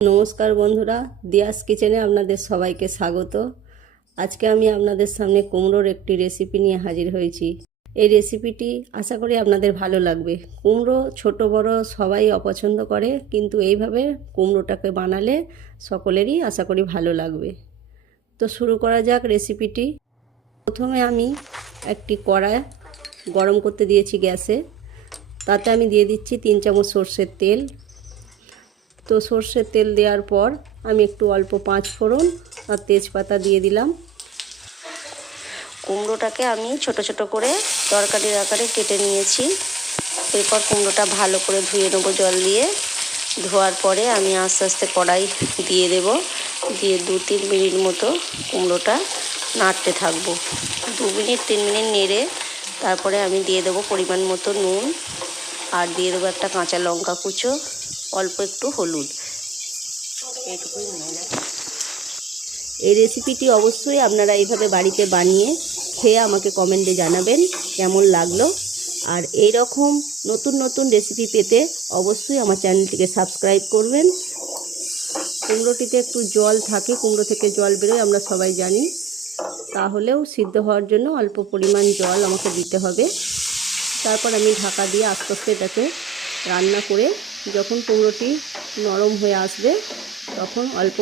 নমস্কার বন্ধুরা, দিয়াস কিচেনে আপনাদের সবাইকে স্বাগত। আজকে আমি আপনাদের সামনে কুমড়োর একটি রেসিপি নিয়ে হাজির হয়েছি। এই রেসিপিটি আশা করি আপনাদের ভালো লাগবে। কুমড়ো ছোট বড় সবাই অপছন্দ করে, কিন্তু এইভাবে কুমড়োটাকে বানালে সকলেরই আশা করি ভালো লাগবে। তো শুরু করা যাক রেসিপিটি। প্রথমে আমি একটি কড়াই গরম করতে দিয়েছি গ্যাসে। তাতে আমি দিয়ে দিচ্ছি 3 চামচ সর্ষের তেল। তো সর্ষের তেল দেওয়ার পর আমি একটু অল্প 5 ফোড়ন আর তেজপাতা দিয়ে দিলাম। কুমড়োটাকে আমি ছোট ছোট করে তরকারির আকারে কেটে নিয়েছি। এরপর কুমড়োটা ভালো করে ধুয়ে নেবো জল দিয়ে। ধোয়ার পরে আমি আস্তে আস্তে কড়াই দিয়ে দেব। দিয়ে 2-3 মিনিট মতো কুমড়োটা নাড়তে থাকবো। 2-3 মিনিট নেড়ে তারপরে আমি দিয়ে দেবো পরিমাণ মতো নুন, আর দিয়ে দেবো একটা কাঁচা লঙ্কা কুচো, অল্প একটু হলুদ। এইটুকুই নিয়ে যাবে। এই রেসিপিটি অবশ্যই আপনারা এইভাবে বাড়িতে বানিয়ে খেয়ে আমাকে কমেন্টে জানাবেন কেমন লাগলো। আর এই রকম নতুন নতুন রেসিপি পেতে অবশ্যই আমার চ্যানেলটিকে সাবস্ক্রাইব করবেন। কুমড়োটিতে একটু জল থাকে, কুমড়ো থেকে জল বেরোয় আমরা সবাই জানি। তাহলেও সিদ্ধ হওয়ার জন্য অল্প পরিমাণ জল আমাকে দিতে হবে। তারপর আমি ঢাকা দিয়ে আস্তে আস্তে এটাকে রান্না করে যখন কুমড়োটি নরম হয়ে আসবে তখন অল্প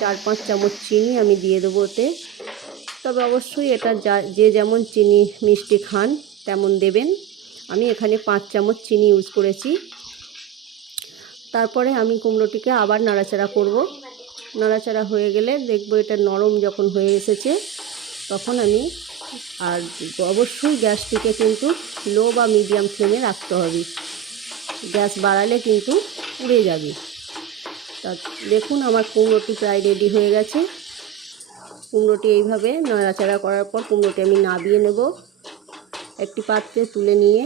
4-5 চামচ চিনি আমি দিয়ে দেবো ওতে। তবে অবশ্যই এটা যে যেমন চিনি মিষ্টি খান তেমন দেবেন। আমি এখানে 5 চামচ চিনি ইউজ করেছি। তারপরে আমি কুমড়োটিকে আবার নাড়াচাড়া করব। নাড়াচাড়া হয়ে গেলে দেখবো এটা নরম যখন হয়ে এসেছে তখন আমি আর অবশ্যই গ্যাসটিকে কিন্তু লো বা মিডিয়াম ফ্লেমে রাখতে হবে। গ্যাস বাড়ালে কিন্তু পুড়ে যাবে। তা দেখুন আমার কুমড়োটি প্রায় রেডি হয়ে গেছে। কুমড়োটি এইভাবে নাড়াচাড়া করার পর কুমড়োটি আমি নাবিয়ে নেব। একটি পাত্রে তুলে নিয়ে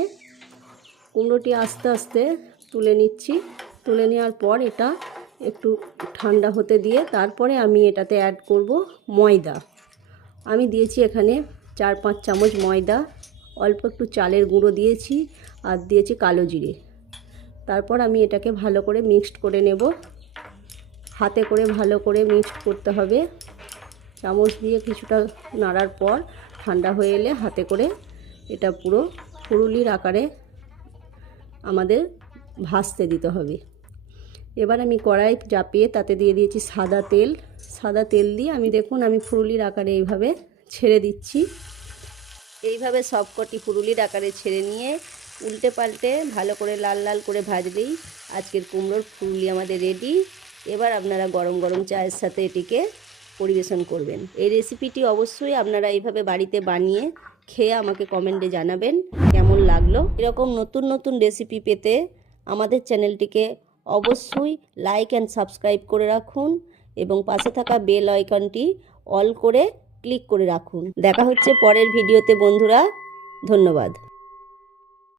কুমড়োটি আস্তে আস্তে তুলে নিচ্ছি। তুলে নেওয়ার পর এটা একটু ঠান্ডা হতে দিয়ে তারপরে আমি এটাতে অ্যাড করব ময়দা। আমি দিয়েছি এখানে 4-5 চামচ ময়দা, অল্প একটু চালের গুঁড়ো দিয়েছি আর দিয়েছি কালো জিরে। তারপর আমি এটাকে ভালো করে মিক্সড করে নেব। হাতে করে ভালো করে মিক্সড করতে হবে। চামচ দিয়ে কিছুটা নাড়ার পর ঠান্ডা হয়ে এলে হাতে করে এটা পুরো ফুরুলির আকারে আমাদের ভাজতে দিতে হবে। এবার আমি কড়াই চাপিয়ে তাতে দিয়ে দিয়েছি সাদা তেল। সাদা তেল দিয়ে আমি দেখুন আমি ফুরুলির আকারে এইভাবে ছেড়ে দিচ্ছি। এইভাবে সবকটি ফুরুলির আকারে ছেড়ে নিয়ে উল্টে পাল্টে ভালো করে লাল লাল করে ভাজলেই আজকের কুমড়োর ফুরুলি আমাদের রেডি। এবার আপনারা গরম গরম চায়ের সাথে এটিকে পরিবেশন করবেন। এই রেসিপিটি অবশ্যই আপনারা এইভাবে বাড়িতে বানিয়ে খেয়ে আমাকে কমেন্টে জানাবেন কেমন লাগলো। এরকম নতুন নতুন রেসিপি পেতে আমাদের চ্যানেলটিকে অবশ্যই লাইক অ্যান্ড সাবস্ক্রাইব করে রাখুন এবং পাশে থাকা বেল আইকনটি অল করে ক্লিক করে রাখুন। দেখা হচ্ছে পরের ভিডিওতে বন্ধুরা। ধন্যবাদ।